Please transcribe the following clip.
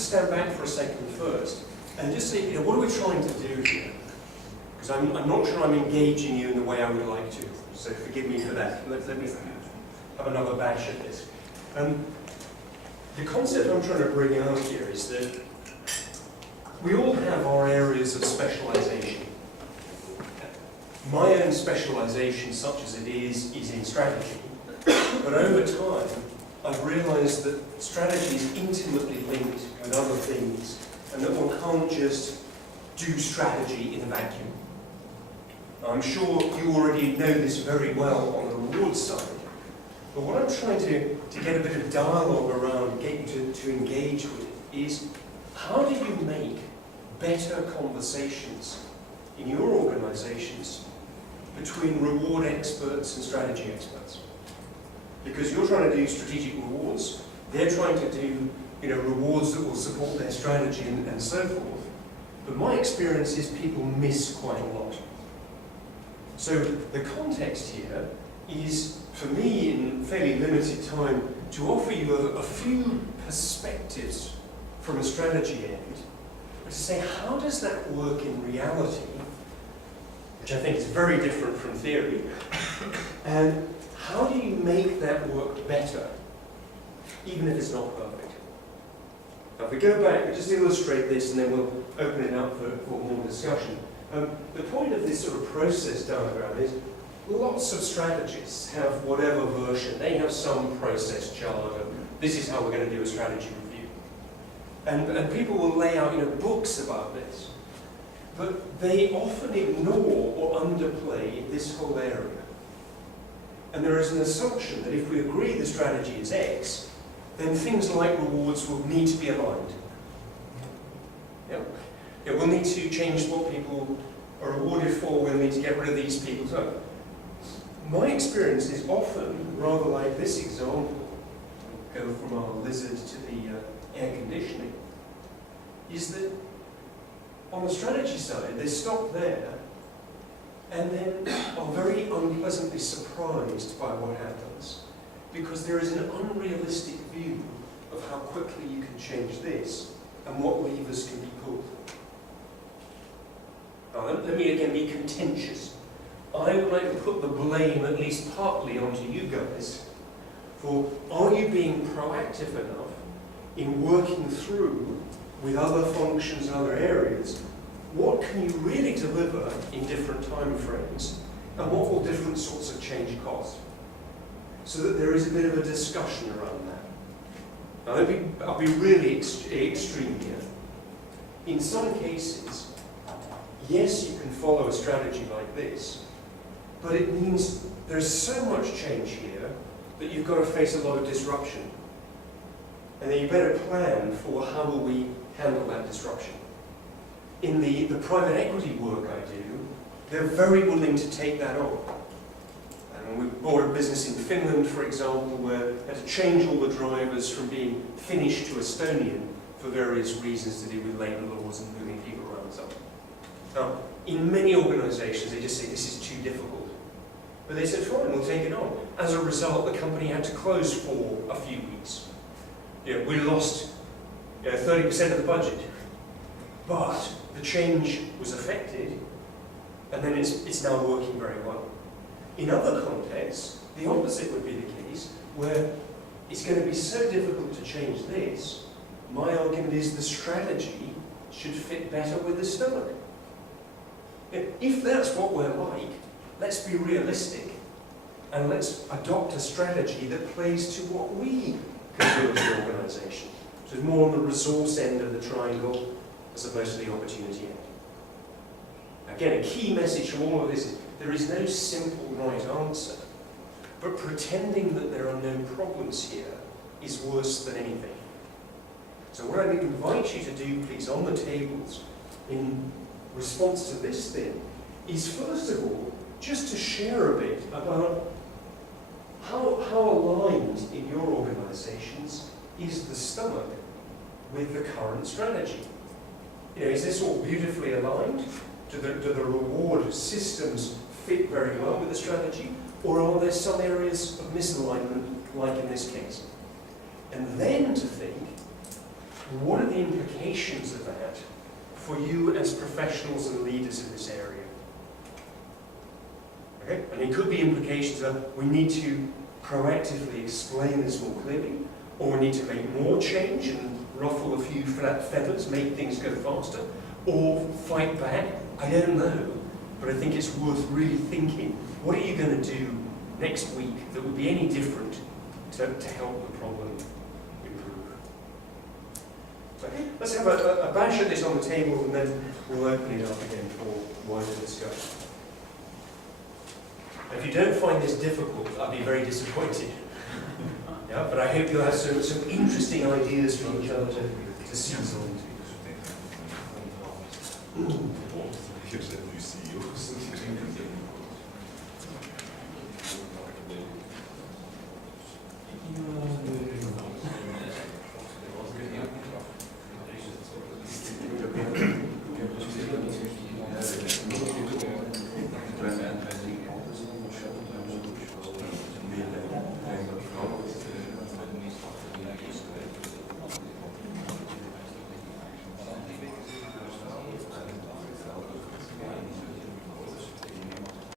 just stand back for a second first and just say, what are we trying to do here? Because I'm not sure I'm engaging you in the way I would like to, so forgive me for that. Let me have another bash at this. The concept I'm trying to bring out here is that we all have our areas of specialization. My own specialization, such as it is in strategy. But over time, I've realized that strategy is intimately linked with other things, and that one can't just do strategy in a vacuum. I'm sure you already know this very well on the rewards side, but what I'm trying to get a bit of dialogue around, get you to engage with is, how do you make better conversations in your organizations between reward experts and strategy experts? Because you're trying to do strategic rewards, they're trying to do rewards that will support their strategy and so forth. But my experience is people miss quite a lot. So the context here is, for me, in fairly limited time, to offer you a few perspectives from a strategy end, but to say, how does that work in reality, which I think is very different from theory, and how do you make that work better, even if it's not perfect? Now, if we go back, we just illustrate this, and then we'll open it up for more discussion. The point of this sort of process diagram is lots of strategists have whatever version. They have some process chart, and this is how we're going to do a strategy review. And people will lay out books about this. But they often ignore or underplay this whole area. And there is an assumption that if we agree the strategy is X, then things like rewards will need to be aligned. We'll need to change what people are rewarded for, we'll need to get rid of these people. So, my experience is often rather like this example, go from our lizard to the air conditioning, is that on the strategy side, they stop there and then are very unpleasantly surprised by what happens, because there is an unrealistic view of how quickly you can change this and what levers can be pulled. Now, let me again be contentious. I would like to put the blame at least partly onto you guys for, are you being proactive enough in working through with other functions and other areas, what can you really deliver in different time frames, and what will different sorts of change cost? So that there is a bit of a discussion around that. Now, I'll be really extreme here. In some cases, yes, you can follow a strategy like this, but it means there's so much change here that you've got to face a lot of disruption. And then you better plan for how will we handle that disruption. In the private equity work I do, they're very willing to take that on. And we bought a business in Finland, for example, where we had to change all the drivers from being Finnish to Estonian for various reasons to do with labour laws and moving people around and so on. Now, in many organisations, they just say this is too difficult. But they said, fine, we'll take it on. As a result, the company had to close for a few weeks. We lost 30% of the budget. But the change was affected, and then it's now working very well. In other contexts, the opposite would be the case, where it's going to be so difficult to change this. My argument is the strategy should fit better with the stomach. If that's what we're like, let's be realistic, and let's adopt a strategy that plays to what we can do as an organisation. So it's more on the resource end of the triangle as opposed to the opportunity end. Again, a key message from all of this is there is no simple right answer, but pretending that there are no problems here is worse than anything. So what I invite you to do, please, on the tables, in response to this thing, is first of all, just to share a bit about how aligned in your organisations is the stomach with the current strategy. Is this all beautifully aligned? Do the reward systems fit very well with the strategy? Or are there some areas of misalignment, like in this case? And then to think, what are the implications of that for you as professionals and leaders in this area? Okay? And it could be implications of we need to proactively explain this more clearly, or we need to make more change and ruffle a few feathers, make things go faster, or fight back. I don't know, but I think it's worth really thinking, what are you going to do next week that would be any different to help the problem improve? Okay, let's have a bash at this on the table, and then we'll open it up again for wider discussion. If you don't find this difficult, I'll be very disappointed. Yeah, but I hope you'll have some interesting ideas for each other to seize on.